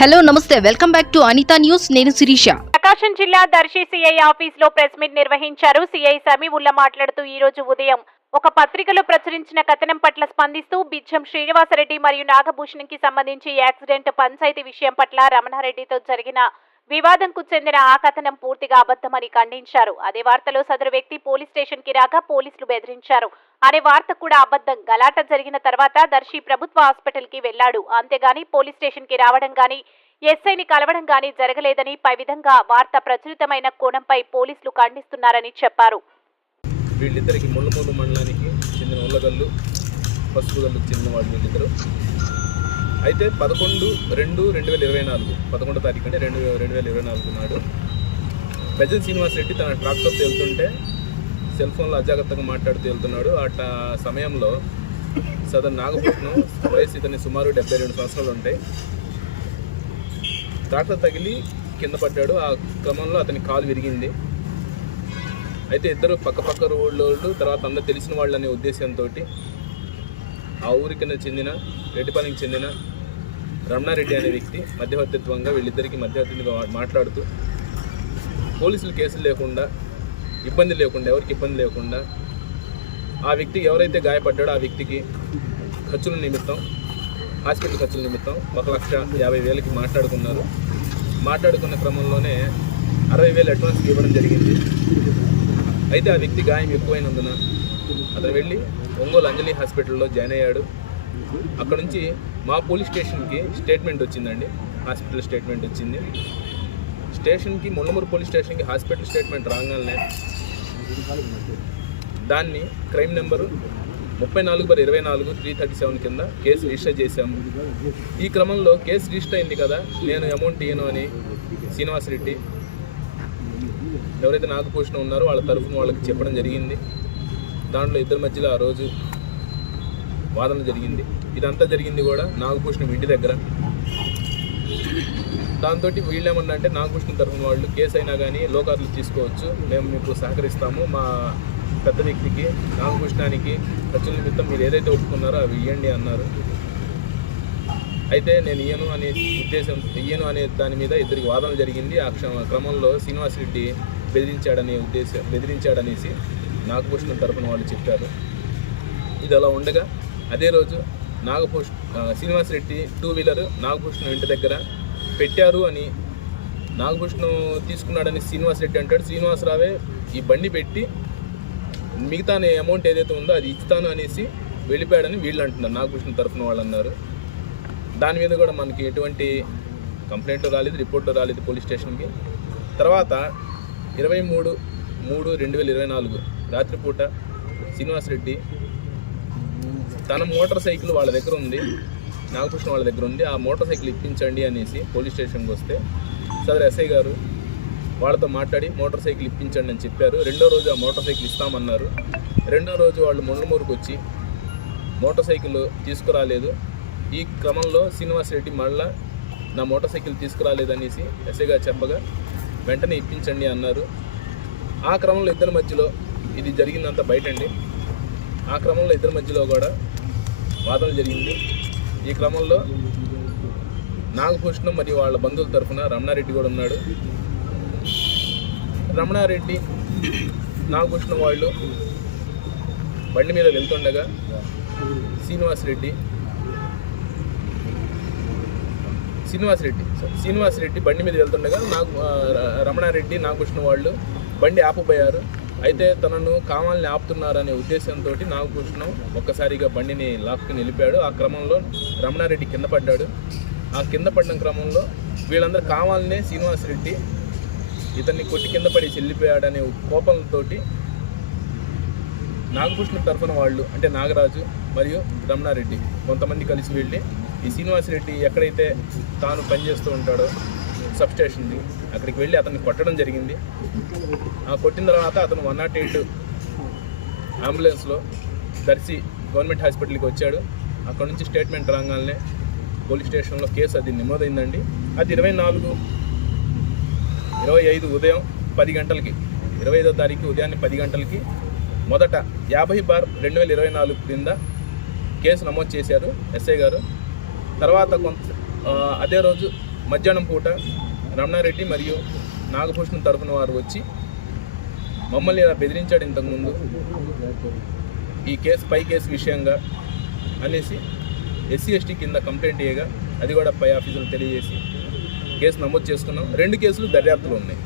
Hello నమస్తే. Welcome back to Anitha news. నేను శిరీష. ప్రకాశం జిల్లా దర్శి సిఐ ఆఫీస్లో ప్రెస్ మీట్ నిర్వహించారు సిఐ సమీవుల్లా మాట్లాడుతూ ఈ రోజు ఉదయం ఒక పత్రికలో ప్రచురించిన కథనం పట్ల స్పందిస్తూ బిచ్చం శ్రీనివాసరెడ్డి మరియు నాగభూషణ్కి సంబంధించి యాక్సిడెంట్ పంచాయతీ విషయం పట్ల రమణారెడ్డితో జరిగిన వివాదంకు చెందిన ఆ కథనం పూర్తిగా అబద్ధమని ఖండించారు. అదే వార్తలో సదరు వ్యక్తి పోలీస్ స్టేషన్కి రాగా పోలీసులు బెదిరించారు. అనే వార్త కూడా అబద్ధం. గలాట జరిగిన తర్వాత దర్శి ప్రభుత్వ హాస్పిటల్కి వెళ్ళాడు అంతేగాని పోలీస్ స్టేషన్కి రావడం గాని ఎస్ఐని కలవడం గాని జరగలేదని పై విధంగా వార్త ప్రచురితమైన కోణంపై పోలీసులు ఖండిస్తున్నారని చెప్పారు. వీళ్ళిద్దరికి ముళ్ళమూరు మండలానికి చెందిన ఉల్లగల్లు పసుపుగల్లు చెందిన వాళ్ళు వీళ్ళిద్దరు. అయితే పదకొండు రెండు రెండు వేల ఇరవై నాలుగు. పదకొండో తారీఖు అంటే రెండు రెండు వేల ఇరవై నాలుగు నాడు ప్రజెంట్ శ్రీనివాస్ రెడ్డి తన ట్రాక్టర్తో వెళ్తుంటే సెల్ ఫోన్లో అజాగ్రత్తగా మాట్లాడుతూ వెళ్తున్నాడు. అట్లా సమయంలో సదర్ నాగపట్నం వయసు ఇతని సుమారు డెబ్బై రెండు సంవత్సరాలు ఉంటాయి. ట్రాక్టర్ తగిలి కింద పడ్డాడు. ఆ క్రమంలో అతని కాలు విరిగింది. అయితే ఇద్దరు పక్క పక్క రోడ్లు తర్వాత అందరు తెలిసిన వాళ్ళు అనే ఉద్దేశంతో ఆ ఊరికి చెందిన రెడ్డిపాలెంకి చెందిన రమణారెడ్డి అనే వ్యక్తి మధ్యవర్తిత్వంగా వీళ్ళిద్దరికీ మధ్యవర్తిగా మాట్లాడుతూ పోలీసులు కేసులు లేకుండా ఇబ్బంది లేకుండా ఎవరికి ఇబ్బంది లేకుండా ఆ వ్యక్తికి ఎవరైతే గాయపడ్డాడో ఆ వ్యక్తికి ఖర్చుల నిమిత్తం హాస్పిటల్ ఖర్చుల నిమిత్తం ఒక లక్ష యాభై వేలకి మాట్లాడుకున్నారు. మాట్లాడుకున్న క్రమంలోనే అరవై వేలు అడ్వాన్స్ ఇవ్వడం జరిగింది. అయితే ఆ వ్యక్తి గాయం ఎక్కువైనందున అతను వెళ్ళి ఒంగోలు అంజలి హాస్పిటల్లో జాయిన్ అయ్యాడు. అక్కడ నుంచి మా పోలీస్ స్టేషన్కి స్టేట్మెంట్ వచ్చిందండి. హాస్పిటల్ స్టేట్మెంట్ వచ్చింది. స్టేషన్కి మున్నమూరు పోలీస్ స్టేషన్కి హాస్పిటల్ స్టేట్మెంట్ రాగానే దాన్ని క్రైమ్ నెంబరు ముప్పై నాలుగు బర్ ఇరవై నాలుగు త్రీ థర్టీ సెవెన్ కింద కేసు రిజిస్టర్ చేశాము. ఈ క్రమంలో కేసు రిజిస్టర్ అయింది కదా నేను అమౌంట్ ఇయ్యను అని శ్రీనివాసరెడ్డి ఎవరైతే నాకు ఉన్నారో వాళ్ళ తరఫున వాళ్ళకి చెప్పడం జరిగింది. దాంట్లో ఇద్దరి మధ్యలో ఆ రోజు వాదన జరిగింది. ఇదంతా జరిగింది కూడా నాగభూషణం ఇంటి దగ్గర. దాంతో వీళ్ళు ఏమన్నా అంటే నాగభూషణం తరఫున వాళ్ళు కేసు అయినా కానీ లోకార్లు తీసుకోవచ్చు. మేము మీకు సహకరిస్తాము. మా పెద్ద వ్యక్తికి నాగభూషణానికి ఖర్చుల నిమిత్తం మీరు ఏదైతే ఒప్పుకున్నారో అవి ఇవ్వండి అన్నారు. అయితే నేను ఇయ్యను అనే ఉద్దేశం ఇయ్యను అనే దాని మీద ఇద్దరికి వాదన జరిగింది. ఆ క్ష- క్రమంలో శ్రీనివాసరెడ్డి బెదిరించాడనే ఉద్దేశం బెదిరించాడనేసి నాగభూషణం తరపున వాళ్ళు చెప్పారు. ఇది అలా ఉండగా అదే రోజు నాగభూష్ శ్రీనివాస్ రెడ్డి టూ వీలర్ నాగభూషణం ఇంటి దగ్గర పెట్టారు అని నాగభూషణం తీసుకున్నాడని శ్రీనివాస్ రెడ్డి అంటాడు. శ్రీనివాసరావే ఈ బండి పెట్టి మిగతా అమౌంట్ ఏదైతే ఉందో అది ఇస్తాను అనేసి వెళ్ళిపోయాడని వీళ్ళు అంటున్నారు. నాగభూషణ్ తరఫున వాళ్ళు అన్నారు. దాని మీద కూడా మనకి ఎటువంటి కంప్లైంట్ రాలేదు రిపోర్ట్ రాలేదు పోలీస్ స్టేషన్కి. తర్వాత ఇరవై మూడు మూడు రెండు వేల ఇరవై నాలుగు రాత్రిపూట శ్రీనివాసరెడ్డి తన మోటార్ సైకిల్ వాళ్ళ దగ్గర ఉంది. నాగకృష్ణ వాళ్ళ దగ్గర ఉంది. ఆ మోటార్ సైకిల్ ఇప్పించండి అనేసి పోలీస్ స్టేషన్కి వస్తే సదరు ఎస్ఐ గారు వాళ్ళతో మాట్లాడి మోటార్ సైకిల్ ఇప్పించండి అని చెప్పారు. రెండో రోజు ఆ మోటార్ సైకిల్ ఇస్తామన్నారు. రెండో రోజు వాళ్ళు ముళ్ళమూరుకు వచ్చి మోటార్ సైకిల్ తీసుకురాలేదు. ఈ క్రమంలో శ్రీనివాస్ రెడ్డి మళ్ళా నా మోటార్ సైకిల్ తీసుకురాలేదనేసి ఎస్ఐ గారు చెప్పగా వెంటనే ఇప్పించండి అన్నారు. ఆ క్రమంలో ఇద్దరి మధ్యలో ఇది జరిగిందంతా బయటండి. ఆ క్రమంలో ఇద్దరి మధ్యలో కూడా వాదన జరిగింది. ఈ క్రమంలో నాగభూషణం మరియు వాళ్ళ బంధువుల తరఫున రమణారెడ్డి కూడా ఉన్నాడు. రమణారెడ్డి నాగభూషణం వాళ్ళు బండి మీద వెళ్తుండగా శ్రీనివాస్ రెడ్డి శ్రీనివాస్ రెడ్డి శ్రీనివాస్ రెడ్డి బండి మీద వెళ్తుండగా నాకు రమణారెడ్డి నాగభూషణం వాళ్ళు బండి ఆపబోయారు. అయితే తనను కావాలని ఆపుతున్నారనే ఉద్దేశంతో నాగభూషణం ఒక్కసారిగా బండిని లాక్కుని నిలిపాడు. ఆ క్రమంలో రమణారెడ్డి కింద పడ్డాడు. ఆ కింద పడిన క్రమంలో వీళ్ళందరూ కావాలనే శ్రీనివాస్ రెడ్డి ఇతన్ని కొట్టి కింద పడి చెల్లిపోయాడనే కోపంతో నాగభూషణ తరఫున వాళ్ళు అంటే నాగరాజు మరియు రమణారెడ్డి కొంతమంది కలిసి వెళ్ళి ఈ శ్రీనివాసరెడ్డి ఎక్కడైతే తాను పనిచేస్తూ ఉంటాడో సబ్స్టేషన్ ఉంది అక్కడికి వెళ్ళి అతన్ని కొట్టడం జరిగింది. ఆ కొట్టిన తర్వాత అతను వన్ నాట్ ఎయిట్ అంబులెన్స్లో దర్శి గవర్నమెంట్ హాస్పిటల్కి వచ్చాడు. అక్కడ నుంచి స్టేట్మెంట్ రాగానే పోలీస్ స్టేషన్లో కేసు అది నమోదైందండి. అది ఇరవై నాలుగు ఇరవై ఐదు ఉదయం పది గంటలకి ఇరవై ఐదో తారీఖు ఉదయాన్నే పది గంటలకి మొదట యాభై బార్ రెండు వేల ఇరవై నాలుగు క్రింద కేసు నమోదు చేశారు ఎస్ఐ గారు. తర్వాత కొంత అదే రోజు మధ్యాహ్నం పూట రమణారెడ్డి మరియు నాగభూషణం తరఫున వారు వచ్చి మమ్మల్ని ఇలా బెదిరించాడు ఇంతకుముందు. ఈ కేసు పై కేసు విషయంగా అనేసి ఎస్సీ ఎస్టీ కింద కంప్లైంట్ చేయగా అది కూడా పై ఆఫీసులు తెలియజేసి కేసు నమోదు చేసుకున్నాం. రెండు కేసులు దర్యాప్తులు ఉన్నాయి.